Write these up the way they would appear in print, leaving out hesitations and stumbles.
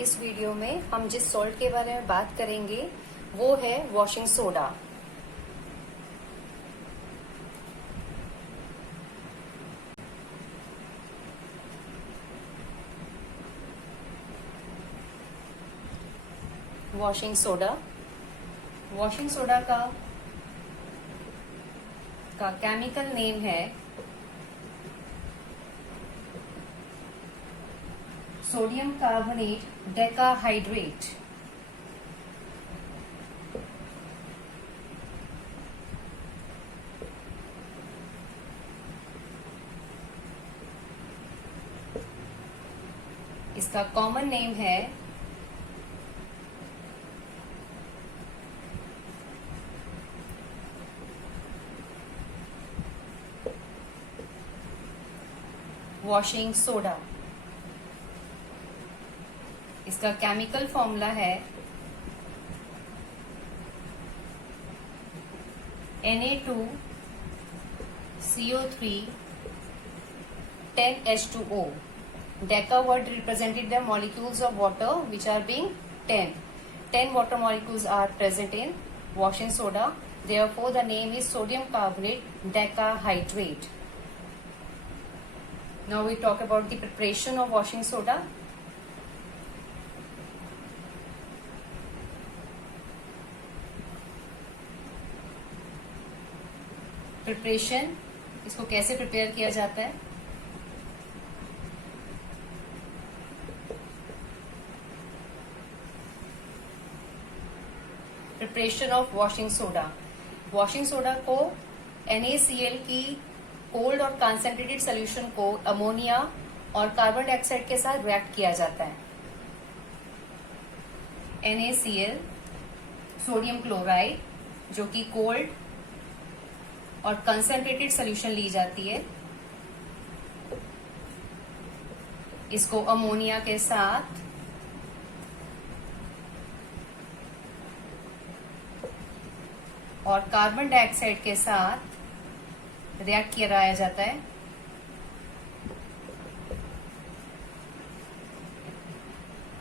इस वीडियो में हम जिस सॉल्ट के बारे में बात करेंगे वो है वॉशिंग सोडा। वॉशिंग सोडा का केमिकल नेम है सोडियम कार्बोनेट डेकाहाइड्रेट। इसका कॉमन नेम है वॉशिंग सोडा। इसका केमिकल फॉर्मूला है Na2CO3 10H2O. Deca word represented the molecules of water which are being 10. 10 water molecules are present in washing soda. Therefore, the name is sodium carbonate decahydrate. Now we talk about the preparation of washing soda. Preparation, इसको कैसे prepare किया जाता है। Preparation of washing soda. Washing soda को NaCl की cold और concentrated solution को ammonia और कार्बन डाइऑक्साइड के साथ रिएक्ट किया जाता है। NaCl सोडियम क्लोराइड जो कि कोल्ड और कंसंट्रेटेड सॉल्यूशन ली जाती है, इसको अमोनिया के साथ और कार्बन डाइऑक्साइड के साथ रिएक्ट कराया जाता है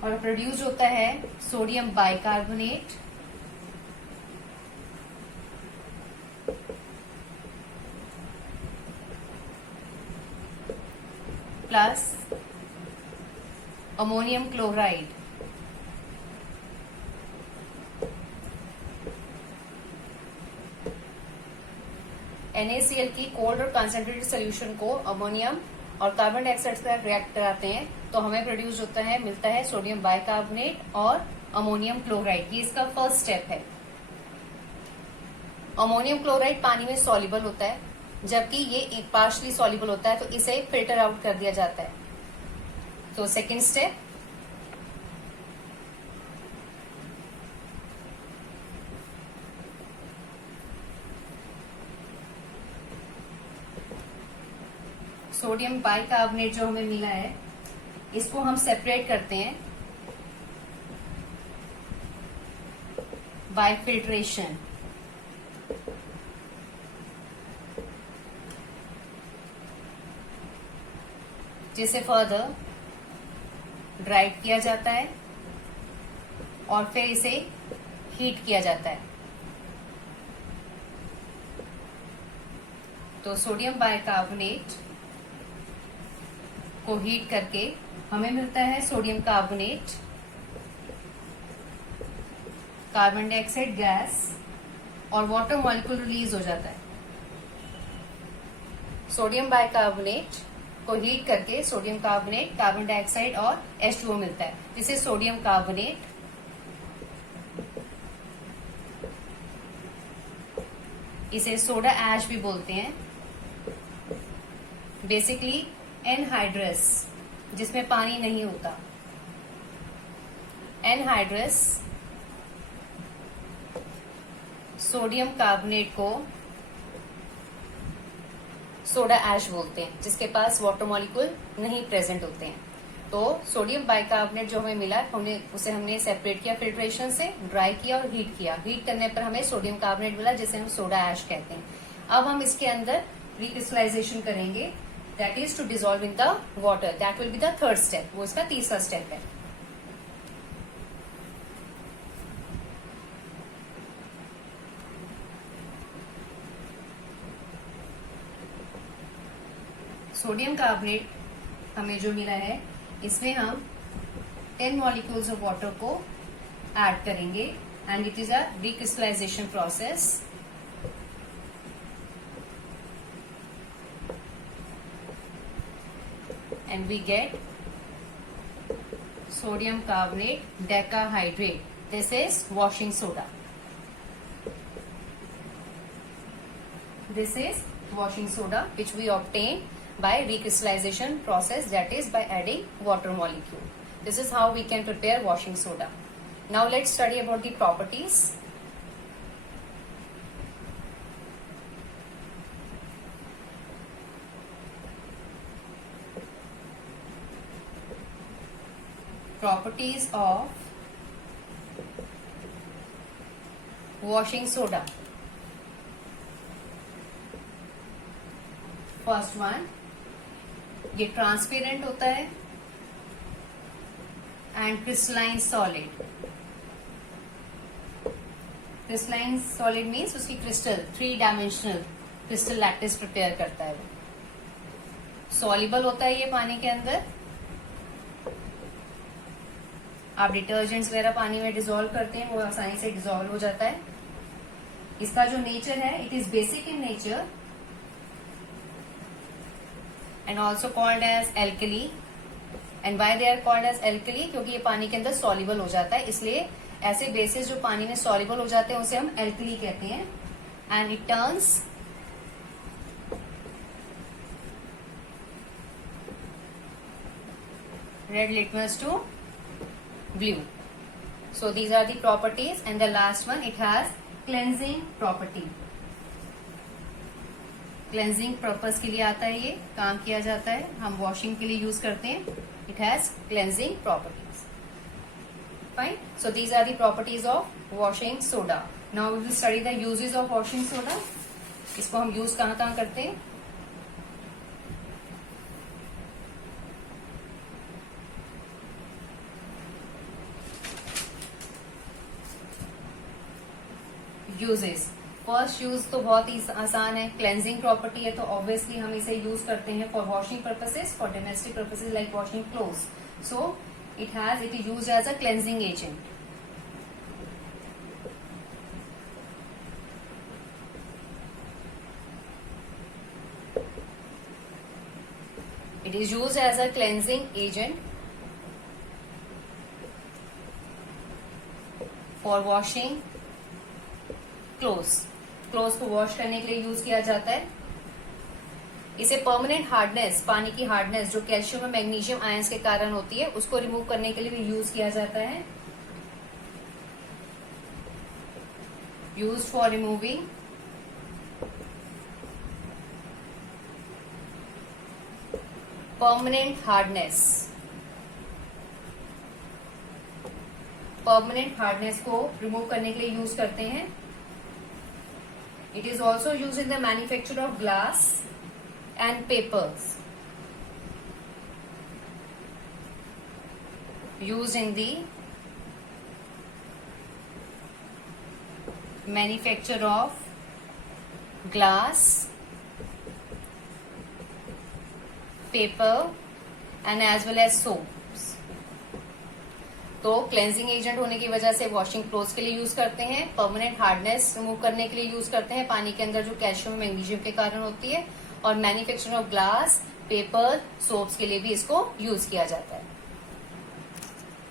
और प्रोड्यूस होता है sodium bicarbonate plus ammonium chloride. NaCl की कोल्ड और कंसंट्रेटेड सॉल्यूशन को अमोनियम और कार्बन डाइऑक्साइड से रिएक्ट कराते हैं तो हमें प्रोड्यूस होता है, मिलता है सोडियम बाइकार्बोनेट और अमोनियम क्लोराइड। ये इसका फर्स्ट स्टेप है। अमोनियम क्लोराइड पानी में सॉल्युबल होता है जबकि ये पार्शली सॉल्युबल होता है, तो इसे फिल्टर आउट कर दिया जाता है। तो सेकेंड स्टेप, सोडियम बाइकार्बोनेट जो हमें मिला है इसको हम सेपरेट करते हैं बाय फिल्ट्रेशन। जिसे फर्दर ड्राइड किया जाता है और फिर इसे हीट किया जाता है। तो सोडियम बाइकार्बोनेट को हीट करके हमें मिलता है sodium carbonate, carbon dioxide gas और वाटर मॉलिक्यूल रिलीज हो जाता है। सोडियम बाइकार्बोनेट को हीट करके सोडियम कार्बोनेट, कार्बन डाइऑक्साइड और H2O मिलता है, जिसे सोडियम कार्बोनेट, इसे सोडा ऐश भी बोलते हैं। बेसिकली एनहाइड्रस, जिसमें पानी नहीं होता। एनहाइड्रस सोडियम कार्बोनेट को सोडा ऐश बोलते हैं, जिसके पास वाटर मॉलिक्यूल नहीं प्रेजेंट होते हैं। तो सोडियम बाइकार्बोनेट जो हमें मिला उसे हमने सेपरेट किया, फिल्ट्रेशन से ड्राई किया और हीट किया। हीट करने पर हमें सोडियम कार्बोनेट मिला जिसे हम सोडा ऐश कहते हैं। अब हम इसके अंदर रिक्रिस्टलाइजेशन करेंगे, that is to dissolve in the water. That will be the third step, वो इसका तीसरा स्टेप है। सोडियम कार्बोनेट हमें जो मिला है इसमें हम 10 मॉलिक्यूल्स ऑफ वाटर को ऐड करेंगे and it is a decrystallization process. And we get sodium carbonate decahydrate. This is washing soda. This is washing soda which we obtain by recrystallization process, that is by adding water molecule. This is how we can prepare washing soda. Now let's study about the properties. Properties of washing soda. First one, ये transparent होता है and crystalline solid. Crystalline solid means उसकी crystal 3 dimensional crystal lattice prepare करता है. Soluble होता है ये पानी के अंदर. आप डिटर्जेंट्स वगैरह पानी में डिसॉल्व करते हैं वो आसानी से डिसॉल्व हो जाता है. इसका जो नेचर है it is basic in nature and also called as alkali. And why they are called as alkali? क्योंकि ये पानी के अंदर soluble हो जाता है, इसलिए ऐसे बेसिस जो पानी में soluble हो जाते हैं उसे हम alkali कहते हैं. And it turns red litmus to blue. So these are the properties. And the last one, it has cleansing property. Cleansing purpose के लिए आता है, ये काम किया जाता है, हम वॉशिंग के लिए यूज करते हैं. It has cleansing properties. Fine. So these are the properties of washing soda. Now we will study the uses of washing soda. इसको हम यूज कहाँ कहाँ करते हैं. यूजेस. फर्स्ट यूज तो बहुत ही आसान है. क्लेंजिंग प्रॉपर्टी है तो ऑब्वियसली हम इसे यूज करते हैं for washing purposes, for domestic purposes like washing clothes. So it is used as a cleansing agent. It is used as a cleansing agent for washing clothes. Clothes को wash करने के लिए use किया जाता है. इसे परमानेंट हार्डनेस, पानी की हार्डनेस जो कैल्शियम और मैग्नीशियम आयंस के कारण होती है उसको रिमूव करने के लिए भी यूज किया जाता है. Use for removing permanent hardness. Permanent hardness को रिमूव करने के लिए यूज करते हैं. It is also used in the manufacture of glass and papers. Used in the manufacture of glass, paper and as well as soaps. तो cleansing agent होने की वजह से वॉशिंग क्लोथ्स के लिए यूज करते हैं. परमानेंट हार्डनेस रिमूव करने के लिए यूज करते हैं पानी के अंदर जो कैल्शियम मैग्नीशियम के कारण होती है. और manufacturing of glass, paper, soaps के लिए भी इसको यूज किया जाता है.